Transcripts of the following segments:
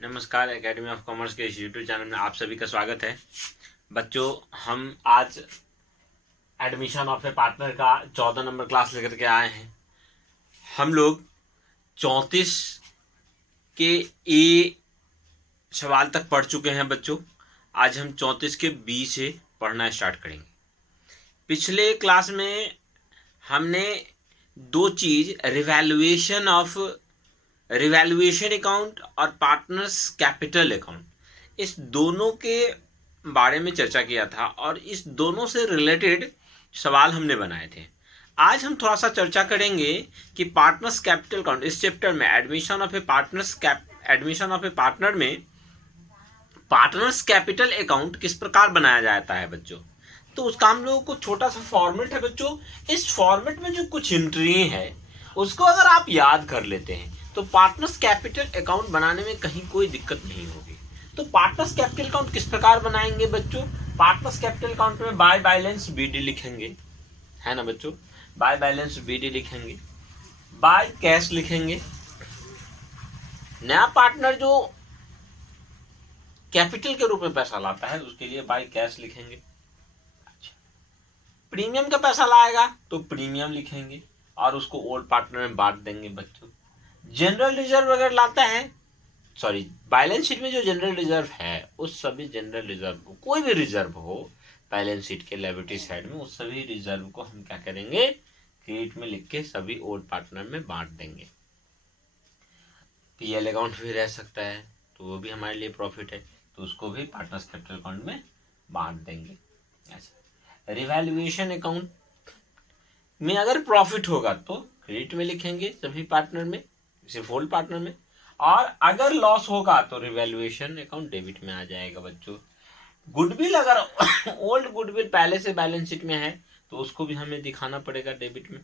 नमस्कार। Academy of commerce के इस यूट्यूब चैनल में आप सभी का स्वागत है। बच्चों, हम आज एडमिशन ऑफ ए पार्टनर का 14 नंबर क्लास लेकर के आए हैं। हम लोग 34 के ए सवाल तक पढ़ चुके हैं बच्चों। आज हम 34 के बी से पढ़ना स्टार्ट करेंगे। पिछले क्लास में हमने दो चीज रिवैल्यूएशन अकाउंट और पार्टनर्स कैपिटल अकाउंट, इस दोनों के बारे में चर्चा किया था और इस दोनों से रिलेटेड सवाल हमने बनाए थे। आज हम थोड़ा सा चर्चा करेंगे कि पार्टनर्स कैपिटल अकाउंट, इस चैप्टर में एडमिशन ऑफ ए पार्टनर में पार्टनर्स कैपिटल अकाउंट किस प्रकार बनाया जाता है बच्चों। तो उसका हम लोगों को छोटा सा फॉर्मेट है बच्चों। इस फॉर्मेट में जो कुछ एंट्री है उसको अगर आप याद कर लेते हैं तो पार्टनर्स कैपिटल अकाउंट बनाने में कहीं कोई दिक्कत नहीं होगी। तो पार्टनर्स कैपिटल अकाउंट किस प्रकार बनाएंगे बच्चों। पार्टनर्स कैपिटल अकाउंट में बाय बैलेंस बीडी लिखेंगे, है ना बच्चों। बाय बैलेंस बीडी लिखेंगे, बाय कैश लिखेंगे। नया पार्टनर जो कैपिटल के रूप में पैसा लाता है उसके लिए बाय कैश लिखेंगे। प्रीमियम का पैसा लाएगा तो प्रीमियम लिखेंगे और उसको ओल्ड पार्टनर में बांट देंगे बच्चों। जनरल रिजर्व अगर लाता है, बैलेंस शीट में जो जनरल रिजर्व है उस सभी जनरल रिजर्व को, कोई भी रिजर्व हो बैलेंस शीट के लायबिलिटी साइड में, उस सभी रिजर्व को हम क्या करेंगे, क्रेडिट में लिख के सभी ओल्ड पार्टनर में बांट देंगे। पीएल अकाउंट भी रह सकता है तो वो भी हमारे लिए प्रॉफिट है, तो उसको भी पार्टनर्स कैपिटल अकाउंट में बांट देंगे। ऐसा रिवैल्यूएशन अकाउंट में अगर प्रॉफिट होगा तो क्रेडिट में लिखेंगे सभी पार्टनर में, सिर्फ ओल्ड पार्टनर में, और अगर लॉस होगा तो रिवैल्यूएशन अकाउंट डेबिट में आ जाएगा बच्चों। गुडविल अगर ओल्ड गुडविल पहले से बैलेंस शीट में है तो उसको भी हमें दिखाना पड़ेगा डेबिट में।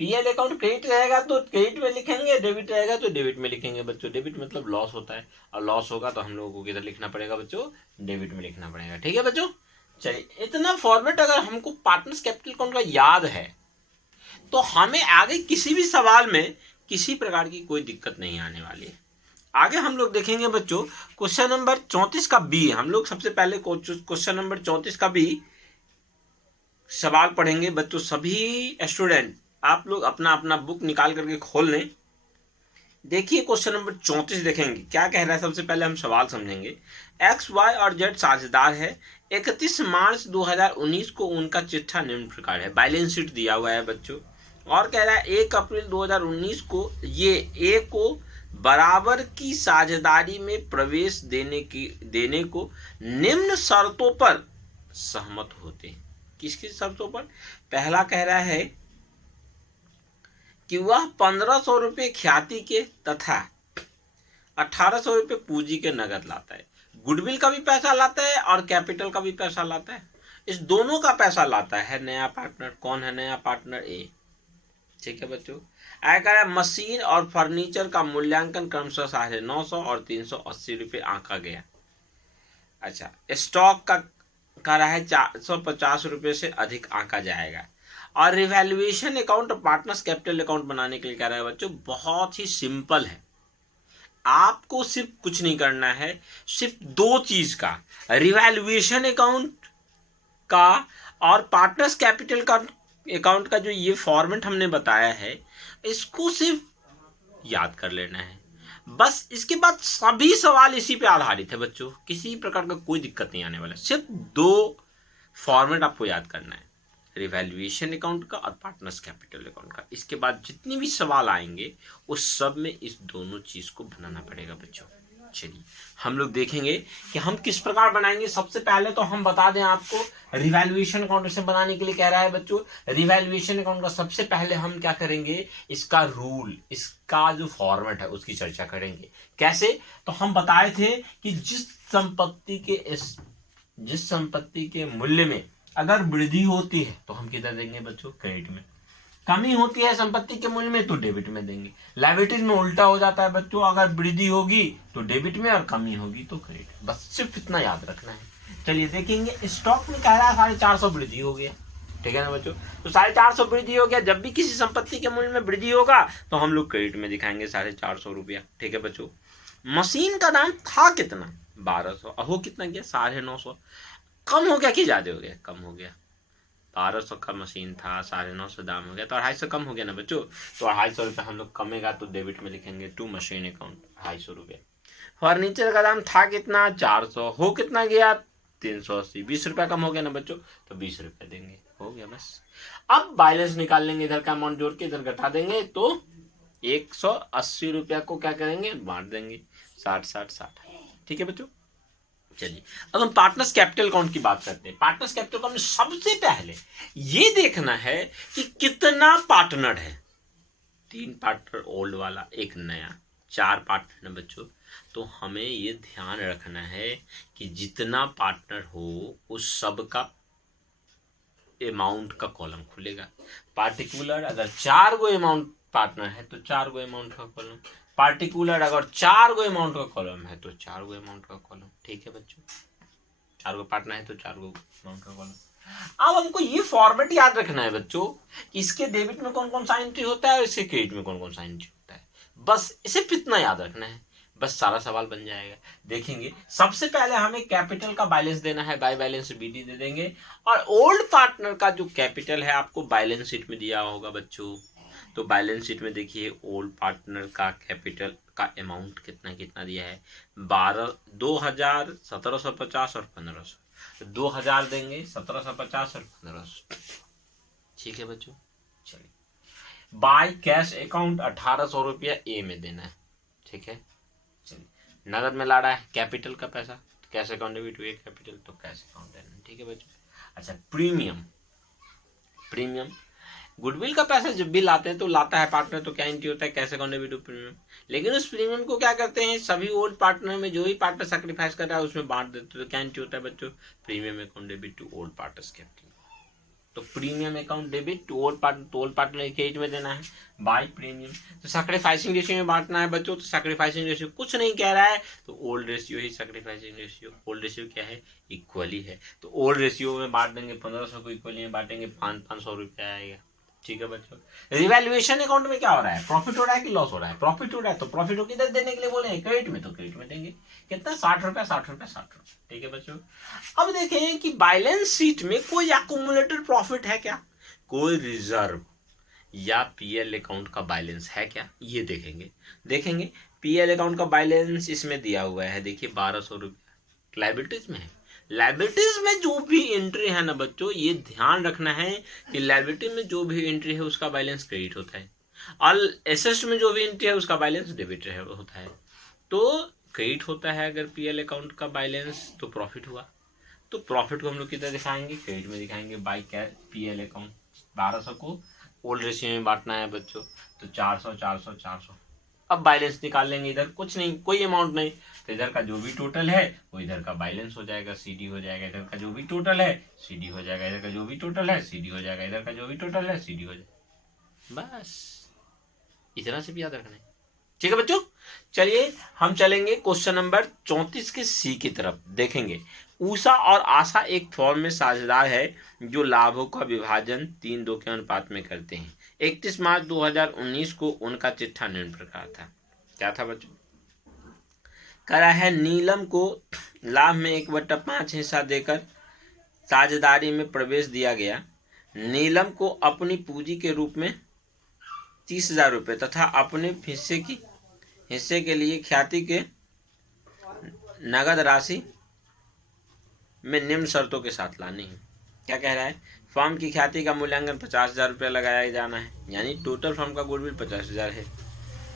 पीएल अकाउंट क्रेडिट रहेगा तो क्रेडिट में लिखेंगे, डेबिट रहेगा तो डेबिट में लिखेंगे बच्चों। डेबिट मतलब लॉस होता है और लॉस होगा तो हम लोगों को किधर लिखना पड़ेगा बच्चों, डेबिट में लिखना पड़ेगा। ठीक है बच्चों। चलिए, इतना फॉर्मेट अगर हमको पार्टनर्स कैपिटल अकाउंट का याद है तो हमें आगे किसी भी सवाल में किसी प्रकार की कोई दिक्कत नहीं आने वाली है। आगे हम लोग देखेंगे बच्चों क्वेश्चन नंबर 34 का बी। हम लोग सबसे पहले क्वेश्चन नंबर 34 का बी सवाल पढ़ेंगे बच्चों। सभी स्टूडेंट आप लोग अपना अपना बुक निकाल करके खोल लें। देखिए क्वेश्चन नंबर 34 देखेंगे क्या कह रहा है। सबसे पहले हम सवाल समझेंगे। एक्स, वाई और जेड साझेदार है। 31 मार्च 2019 को उनका चिट्ठा निम्न प्रकार है। बैलेंस शीट दिया हुआ है बच्चों और कह रहा है 1 अप्रैल 2019 को ये ए को बराबर की साझेदारी में प्रवेश देने को निम्न शर्तों पर सहमत होते हैं। किस किस शर्तों पर। पहला कह रहा है कि वह 1500 रुपये ख्याति के तथा 1800 रुपये पूंजी के नगद लाता है। गुडविल का भी पैसा लाता है और कैपिटल का भी पैसा लाता है। इस दोनों का पैसा लाता है नया पार्टनर। कौन है नया पार्टनर? ए। ठीक है बच्चों। आयकर मशीन और फर्नीचर का मूल्यांकन क्रमशः 950 और 380 रुपये आंका गया। अच्छा, स्टॉक का रहा है 450 रुपये से अधिक आंका जाएगा। और रिवैल्यूएशन अकाउंट और पार्टनर्स कैपिटल अकाउंट बनाने के लिए कह रहा है बच्चों, बहुत ही सिंपल है। आपको सिर्फ कुछ नहीं करना है, सिर्फ दो चीज का, रिवैल्यूएशन अकाउंट का और पार्टनर्स कैपिटल का अकाउंट का जो ये फॉर्मेट हमने बताया है इसको सिर्फ याद कर लेना है बस। इसके बाद सभी सवाल इसी पे आधारित है बच्चों, किसी प्रकार का कोई दिक्कत नहीं आने वाला। सिर्फ दो फॉर्मेट आपको याद करना है, रिवैल्यूएशन अकाउंट का और पार्टनर्स कैपिटल अकाउंट का। इसके बाद जितने भी सवाल आएंगे उस सब में इस दोनों चीज को बनाना पड़ेगा बच्चों। चलिए हम लोग देखेंगे कि हम किस प्रकार बनाएंगे। सबसे पहले तो हम बता दें आपको, रिवैल्यूएशन अकाउंट से बनाने के लिए कह रहा है बच्चों। रिवैल्यूएशन अकाउंट का सबसे पहले हम क्या करेंगे, इसका रूल, इसका जो फॉर्मेट है उसकी चर्चा करेंगे। कैसे? तो हम बताए थे कि जिस संपत्ति के मूल्य में अगर वृद्धि होती है तो हम किधर देंगे बच्चों, क्रेडिट में। कमी होती है संपत्ति के मूल्य में तो डेबिट में देंगे। लायबिलिटीज में उल्टा हो जाता है बच्चों, अगर वृद्धि होगी तो डेबिट में और कमी होगी तो क्रेडिट। बस सिर्फ इतना याद रखना है। चलिए देखेंगे, स्टॉक में कह रहा है 450 वृद्धि हो गया। ठीक है ना बच्चों। तो 450 वृद्धि हो गया। जब भी किसी संपत्ति के मूल्य में वृद्धि होगा तो हम लोग क्रेडिट में दिखाएंगे 450 रुपया। ठीक है बच्चों। मशीन का दाम था कितना 1200, हो कितना गया 950, कम हो गया कि ज्यादा हो गया, कम हो गया। 1200 का मशीन था, 950 दाम हो गया, तो 250 कम हो गया ना बच्चों। तो 250 रुपये हम लोग कमेगा तो डेबिट में लिखेंगे टू मशीन अकाउंट 250 रुपये। फर्नीचर का दाम था कितना 400, हो कितना गया 380, 20 रुपया कम हो गया ना बच्चों, तो 20 रुपये देंगे, हो गया बस। अब बैलेंस निकाल लेंगे, इधर का अमाउंट जोड़ के इधर घटा देंगे, तो 180 रुपया को क्या करेंगे बांट देंगे 60-60-60। ठीक है बच्चों, चलिए अब हम पार्टनर्स कैपिटल अकाउंट की बात करते हैं। पार्टनर्स कैपिटल अकाउंट में सबसे पहले ये देखना है कि कितना पार्टनर है। 3 पार्टनर ओल्ड वाला, एक नया, 4 पार्टनर है बच्चों। तो हमें ये ध्यान रखना है कि जितना पार्टनर हो उस सब का अमाउंट का कॉलम खुलेगा। पार्टिकुलर अगर 4 गो अमाउंट पार्टनर है तो 4 गो अमाउंट का कॉलम, पार्टिकुलर अगर 4 गो अमाउंट का कॉलम है तो 4 गो अमाउंट का कॉलम। ठीक है बच्चों, 4 गो पार्टनर है तो 4 गो अमाउंट का कॉलम। अब हमको ये फॉर्मेट याद रखना है बच्चों कि इसके डेबिट में कौन कौन सा एंट्री होता है और इसके क्रेडिट में कौन कौन सा एंट्री होता है, बस इसे इतना याद रखना है, बस सारा सवाल बन जाएगा। देखेंगे सबसे पहले हमें कैपिटल का बैलेंस देना है, बाय बैलेंस बीडी दे देंगे। और ओल्ड पार्टनर का जो कैपिटल है आपको बैलेंस शीट में दिया होगा बच्चों, तो बैलेंस शीट में देखिए ओल्ड पार्टनर का कैपिटल का अमाउंट कितना कितना दिया है 2000, 1750 और 1500। 2000 देंगे, 1750 और 1500। ठीक है बच्चों, चलिए बाय कैश अकाउंट 1800 रुपया ए में देना है। ठीक है, चलिए नगद में ला रहा है कैपिटल का पैसा, कैश अकाउंट डेबिट हुए कैपिटल तो कैश अकाउंट देना। ठीक है बच्चों, अच्छा प्रीमियम, प्रीमियम गुडविल का पैसा जब भी लाते हैं तो लाता है पार्टनर तो क्या एंट्री होता है कैश अकाउंट डेबिट प्रीमियम। लेकिन उस प्रीमियम को क्या करते हैं सभी ओल्ड पार्टनर में जो ही पार्टनर सैक्रिफाइस कर रहा है उसमें बांट देते हैं, तो क्या एंट्री होता है बच्चों premium account debit to old partners capital. तो premium account debit to old partner, तो ओल्ड पार्टनर क्रेडिट में देना है बाय प्रीमियम। तो सैक्रिफाइसिंग रेशियो में बांटना है बच्चों, तो सैक्रिफाइसिंग रेशियो कुछ नहीं कह रहा है तो ओल्ड रेशियो ही सैक्रिफाइसिंग रेशियो। ओल्ड रेशियो क्या है इक्वली है, तो ओल्ड रेशियो में बांट देंगे 1500 को इक्वली में बांटेंगे 500 रुपया आएगा। ठीक है बच्चों, रिवैल्यूएशन अकाउंट में क्या हो रहा है प्रॉफिट हो रहा है कि लॉस हो रहा है, प्रॉफिट हो रहा है तो प्रॉफिट को किधर देने के लिए बोले क्रेडिट में, तो क्रेडिट में देंगे कितना 60 रुपया 60 रुपया 60 रुपया। ठीक है बच्चों, अब देखें कि बैलेंस शीट में कोई एक्यूमुलेटेड प्रॉफिट है क्या, कोई रिजर्व या पीएल अकाउंट का बैलेंस है क्या, ये देखेंगे। देखेंगे पीएल अकाउंट का बैलेंस इसमें दिया हुआ है, देखिए 1200 रुपया लायबिलिटीज में है। लायबिलिटीज में जो भी एंट्री है ना बच्चों ये ध्यान रखना है कि लायबिलिटी में जो भी एंट्री है उसका बैलेंस क्रेडिट होता है और एसेट में जो भी एंट्री है उसका बैलेंस डेबिट होता है। तो क्रेडिट होता है अगर पीएल अकाउंट का बैलेंस तो प्रॉफिट हुआ, तो प्रॉफिट को हम लोग किधर दिखाएंगे क्रेडिट में दिखाएंगे बाय कैश पीएल अकाउंट। 1200 को ओल्ड रेशियो में बांटना है बच्चों, तो 400 400 400। अब बैलेंस निकाल लेंगे, इधर कुछ नहीं कोई अमाउंट नहीं, तो इधर का जो भी टोटल है वो इधर का बैलेंस हो जाएगा सीडी हो जाएगा, इधर का जो भी टोटल है सीडी हो जाएगा, इधर का जो भी टोटल है सीडी हो जाएगा, इधर का जो भी टोटल है सीडी हो जाएगा, बस इतना से भी याद रखना है। ठीक है बच्चों, चलिए हम चलेंगे क्वेश्चन नंबर 34 के सी की तरफ। देखेंगे ऊषा और आशा एक फॉर्म में साझेदार है जो लाभों का विभाजन 3:2 के अनुपात में करते हैं। 31 मार्च 2019 को उनका चिट्ठा निम्न प्रकार था, क्या था बच्चों, करा है नीलम को लाभ में 1/5 हिस्सा देकर साझेदारी में प्रवेश दिया गया। नीलम को अपनी पूंजी के रूप में 30,000 रुपये तथा अपने हिस्से के लिए ख्याति के नगद राशि में निम्न शर्तों के साथ लानी है। क्या कह रहा है, फर्म की ख्याति का मूल्यांकन 50,000 रुपया लगाया जाना है, यानी टोटल फर्म का गुडविल 50,000 है।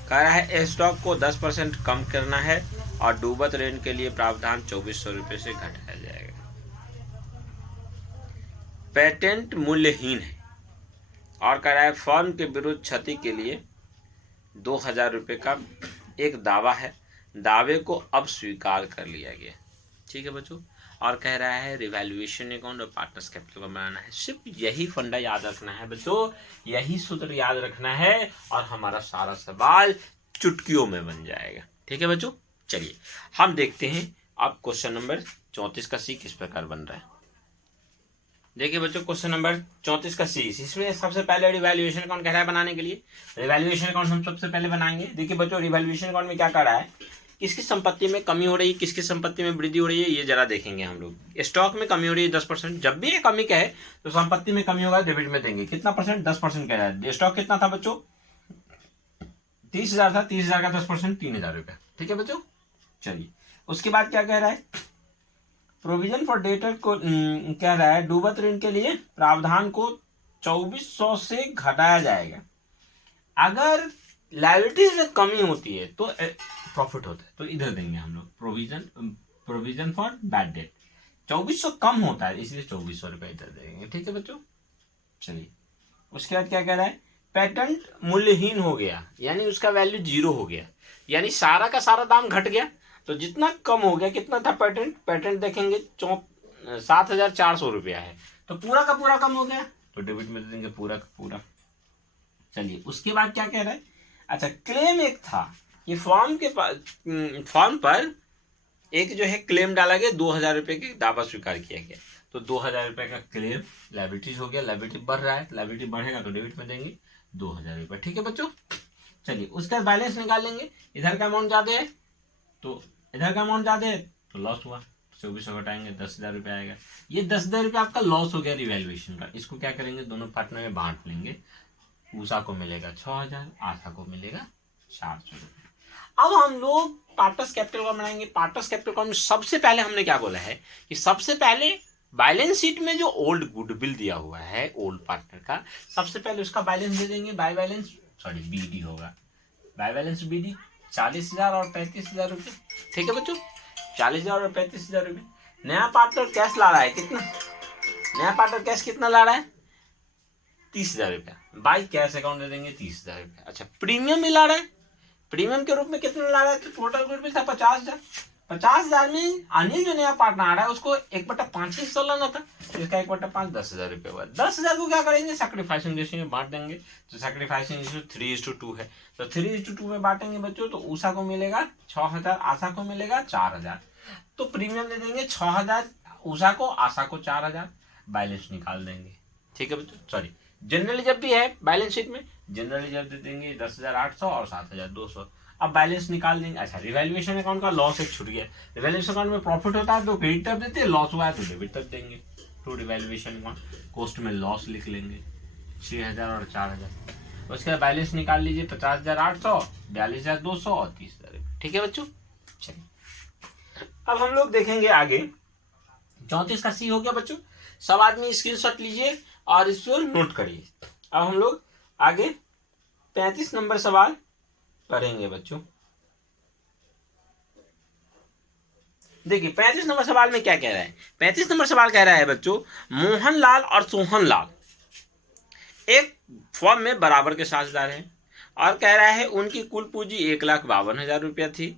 कह रहा है स्टॉक को 10% कम करना है और डूबत ऋण के लिए प्रावधान 2400 रुपये से घटाया जाएगा। पेटेंट मूल्यहीन है और कह रहा है फर्म के विरुद्ध क्षति के लिए 2,000 रुपये का एक दावा है, दावे को अब स्वीकार कर लिया गया। ठीक है बच्चों, और कह रहा है रिवैल्यूएशन अकाउंट और पार्टनर्स कैपिटल का बनाना है। सिर्फ यही फंडा याद रखना है बच्चों, यही सूत्र याद रखना है और हमारा सारा सवाल चुटकियों में बन जाएगा। ठीक है बच्चों, चलिए हम देखते हैं अब क्वेश्चन नंबर 34 का सी किस प्रकार बन रहा है। देखिए बच्चों क्वेश्चन नंबर 34 का सी, इसमें सबसे पहले रिवैल्यूएशन अकाउंट कह रहा है बनाने के लिए। रिवैल्यूएशन अकाउंट हम सबसे पहले बनाएंगे। देखिए बच्चों रिवैल्यूएशन अकाउंट में क्या कर रहा है किसकी संपत्ति में कमी हो रही है, किसकी संपत्ति में वृद्धि हो रही है, ये जरा देखेंगे हम लोग। स्टॉक में कमी हो रही है 10%, जब भी ये कमी का है तो संपत्ति में कमी होगा, डेबिट में देंगे कितना परसेंट, 10% कह रहा है। स्टॉक कितना था बच्चों, 30,000 था, 30,000 का 10% 3,000 रुपया, ठीक है बच्चों। चलिए उसके बाद क्या कह रहा है, प्रोविजन फॉर डेटर को कह रहा है डूबत ऋण के लिए प्रावधान को 2400 से घटाया जाएगा। अगर लायबिलिटीज में कमी होती है तो प्रॉफिट होता है, तो इधर देंगे हम लोग प्रोविजन फॉर बैड डेट। 2400 कम होता है इसलिए 2400 रुपये इधर देंगे, ठीक है बच्चों। चलिए उसके बाद क्या कह रहा है, पेटेंट मूल्यहीन हो गया, यानी उसका वैल्यू 0 हो गया, यानी सारा का सारा दाम घट गया। तो जितना कम हो गया, कितना था पेटेंट देखेंगे 7,400 रुपया है, तो पूरा का पूरा कम हो गया, तो डेबिट में देंगे पूरा का पूरा। चलिए उसके बाद क्या कह रहा है, अच्छा क्लेम एक था, ये फॉर्म पर एक जो है क्लेम डाला गया, 2,000 रुपये के दावा स्वीकार किया गया, तो 2,000 रुपये का क्लेम लायबिलिटीज हो गया, लायबिलिटी बढ़ रहा है, लायबिलिटी बढ़ेगा तो डेबिट में देंगे 2,000 रुपये, ठीक है बच्चों। चलिए उसका बैलेंस निकाल लेंगे, इधर का अमाउंट ज्यादा है तो इधर का अमाउंट ज्यादा है तो लॉस हुआ, 2400 घटाएंगे 10,000 रुपये आएगा। ये 10,000 रुपये आपका लॉस हो गया रिवैल्यूएशन का, इसको क्या करेंगे, दोनों पार्टनर में बांट लेंगे। उषा को मिलेगा 6,000, आशा को मिलेगा 400 रुपये। अब हम लोग पार्टनर्स कैपिटल अकाउंट बनाएंगे। पार्टनर्स कैपिटल अकाउंट में सबसे पहले हमने क्या बोला है कि सबसे पहले बैलेंस शीट में जो ओल्ड गुडविल दिया हुआ है ओल्ड पार्टनर का, सबसे पहले उसका बैलेंस दे देंगे, बाय बैलेंस बीडी होगा, बाय बैलेंस बीडी 40,000 और 35,000 रुपये, ठीक है बच्चों, 40,000 और 35,000 रुपये। नया पार्टनर कैश ला रहा है, कितना नया पार्टनर कैश कितना ला रहा है, 30,000 रुपया, बाई कैश अकाउंट दे देंगे 30,000 रुपया। अच्छा प्रीमियम भी ला रहा है, प्रीमियम के रूप में कितना ला रहा है, तो टोटल गुडविल था 50,000, 50,000 में अनिल जो नया पार्टनर आ रहा है उसको 1/5 हिस्सा लाना था, तो इसका 1/5 10,000 रुपये हुआ। 10,000 को क्या करेंगे, सैक्रिफाइसिंग रेशियो में बांट देंगे, तो सैक्रिफाइसिंग रेशियो 3:2 है, तो 3:2 में बांटेंगे बच्चों, तो उषा को मिलेगा 6,000, आशा को मिलेगा 4,000, तो प्रीमियम दे देंगे 6,000 उषा को, आशा को 4,000, बैलेंस निकाल देंगे, ठीक है बच्चों। सॉरी जनरली जब भी है बैलेंस शीट में जनरली जब दे देंगे 10,800 और 7,200। अब बैलेंस निकाल देंगे। अच्छा रिवैल्यूएशन अकाउंट का लॉस एक छूट गया, रिवैल्यूएशन अकाउंट में प्रॉफिट होता है तो क्रेडिट तब देते हैं, लॉस हुआ है तो डेबिट तब देंगे, तो रिवैल्यूएशन अकाउंट कोस्ट में लॉस लिख लेंगे 6,000 और 4,000। उसके बाद बैलेंस निकाल लीजिए 50,800, 42,200 और 30,000, ठीक है बच्चों। चलिए अब हम लोग देखेंगे आगे 34 का सी हो गया बच्चों, सब आदमी स्क्रीनशॉट लीजिए और इसको नोट करिए। अब हम लोग आगे 35 नंबर सवाल पढ़ेंगे बच्चों। देखिए 35 नंबर सवाल में क्या कह रहा है, 35 नंबर सवाल कह रहा है बच्चों, मोहनलाल और सोहनलाल एक फॉर्म में बराबर के साझेदार हैं और कह रहा है उनकी कुल पूंजी 1,52,000 रुपया थी,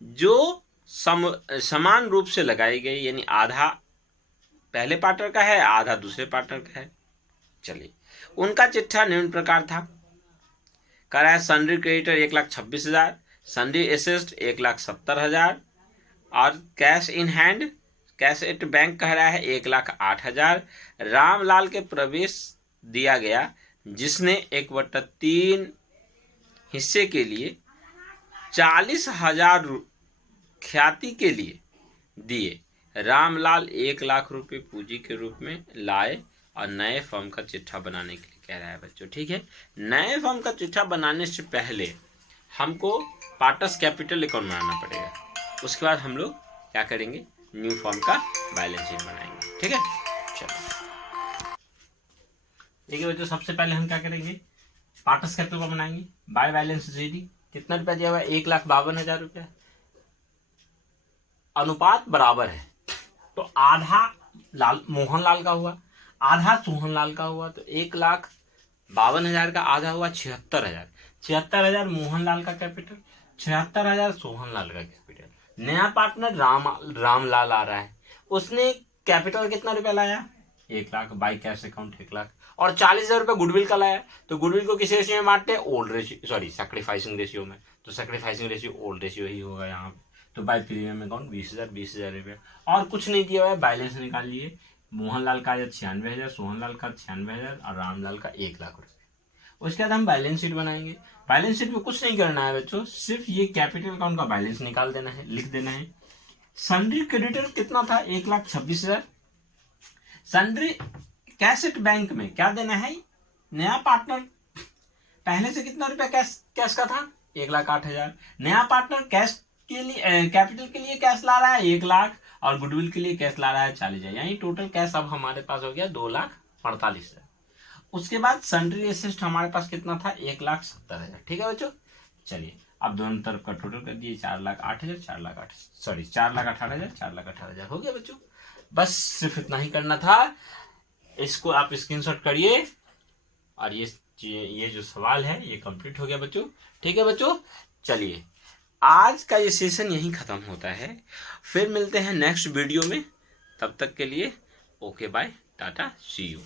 जो समान रूप से लगाई गई, यानी आधा पहले पार्टनर का है आधा दूसरे पार्टनर का है। चलिए उनका चिट्ठा निम्न प्रकार था, कह रहा है सन्ड्री क्रेडिटर 1,26,000, सन्ड्री एसेस्ट 1,70,000 और cash in hand cash at bank कह रहा है 1,08,000। रामलाल के प्रवेश दिया गया जिसने 1/3 हिस्से के लिए 40,000 ख्याति के लिए दिए। रामलाल 1,00,000 रुपये पूंजी के रूप में लाए और नए फर्म का चिट्ठा बनाने के लिए कह रहा है बच्चों, ठीक है। नए फर्म का चिट्ठा बनाने से पहले हमको पार्टनर्स कैपिटल अकाउंट बनाना पड़ेगा, उसके बाद हम लोग क्या करेंगे, न्यू फर्म का बैलेंस शीट बनाएंगे, ठीक है। चलो देखिए बच्चों सबसे पहले हम क्या करेंगे, पार्टनर्स कैपिटल को बनाएंगे, बाय बैलेंस शीट कितना रुपया दिया हुआ है, 1,52,000 रुपया, अनुपात बराबर है, तो आधा मोहनलाल का हुआ आधा सोहनलाल का हुआ, तो 1,52,000 का आधा हुआ 76,000, 76,000 मोहनलाल का कैपिटल, 76,000 सोहनलाल का कैपिटल। नया पार्टनर रामलाल आ रहा है, उसने कैपिटल कितना रुपया लाया 1,00,000, बाई कैश अकाउंट 1,00,000 और 40,000 रुपया गुडविल का लाया, तो गुडविल को किस रेशियो में बांटते हैं, old ratio sorry sacrificing ratio में, तो सैक्रिफाइसिंग रेशियो ओल्ड रेशियो ही होगा यहाँ पे। तो बाय प्रीमियम अकाउंट 20,000 रुपया और कुछ नहीं दिया हुआ है, बैलेंस निकाल लिए। मोहनलाल का 96,000, सोहनलाल का 96,000 और रामलाल का 1,00,000 रुपये। उसके बाद हम बैलेंस शीट बनाएंगे। बैलेंस शीट में कुछ नहीं करना है बच्चों, सिर्फ ये कैपिटल अकाउंट का बैलेंस निकाल देना है, लिख देना है। सन्ड्री क्रेडिटर कितना था, 1,26,000। सन्ड्री कैश एट बैंक में क्या देना है, नया पार्टनर पहले से कितना रुपया कैश का था, 1,08,000। नया पार्टनर कैश के लिए कैपिटल के लिए कैश ला रहा है 1 लाख, और गुडविल के लिए कैश ला रहा है 40,000, यानी टोटल कैश अब हमारे पास हो गया 2,48,000। उसके बाद सन्ड्री असिस्ट हमारे पास कितना था, 1,70,000। ठीक है बच्चों, चलिए अब दोनों तरफ का टोटल कर दिए, 4,08,000, 4,18,000, 4,18,000 हो गया बच्चों। बस सिर्फ इतना ही करना था, इसको आप स्क्रीनशॉट करिए, और ये जो सवाल है ये कंप्लीट हो गया बच्चों। ठीक है बच्चों, चलिए आज का ये सेशन यहीं खत्म होता है, फिर मिलते हैं नेक्स्ट वीडियो में। तब तक के लिए okay bye, tata, see you.